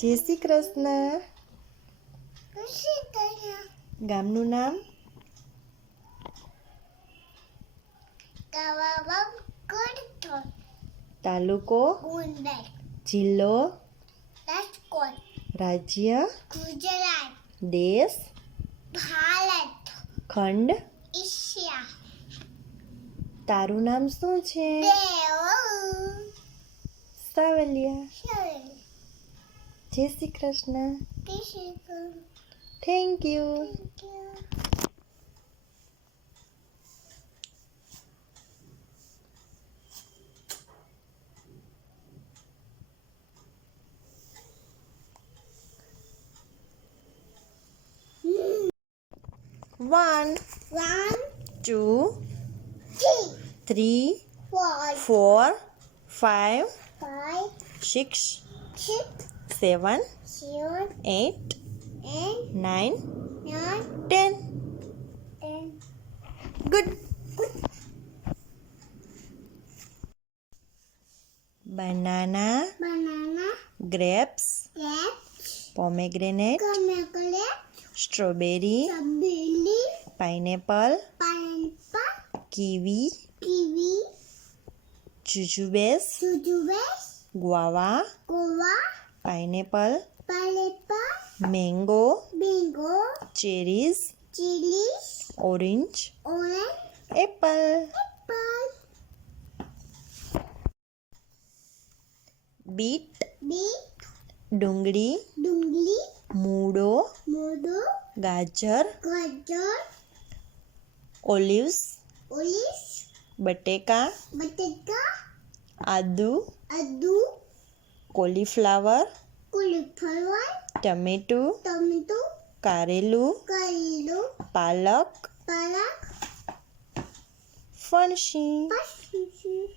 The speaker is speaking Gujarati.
જય શ્રી કૃષ્ણ. ગામનું નામ? તાલુકો? જિલ્લો? રાજ્ય? ગુજરાત. દેશ? ભારત. ખંડ? એશિયા. તારું નામ શું છે? સાવલિયા. જય Shri Krishna. Thank you. One, 1, 2, 3, 3, 4, 4, 5, 5, 6, 6, 7, 7, 8, 8, 9, 9, 10. 10. Good. Banana, Banana, grapes, grapes, pomegranate, pomegranate, strawberry, strawberry, pineapple, pineapple, kiwi, kiwi, jujubes, jujubes, guava, guava, pineapple, pineapple, mango, bingo, cherries, chilies, orange, orange, apple. apple, bit, beet, ડુંગળી, ડુંગળી, મૂળો, મૂળો, ગાજર, ગાજર, ઓલિવ્સ, ઓલિવ્સ, બટેકા, બટાકા, આદુ, આદુ, કોલીફ્લાવર, કોલીફ્લાવર, ટમેટું, ટમેટું, કારેલું, કારેલું, પાલક, પાલક, ફણસી. પસી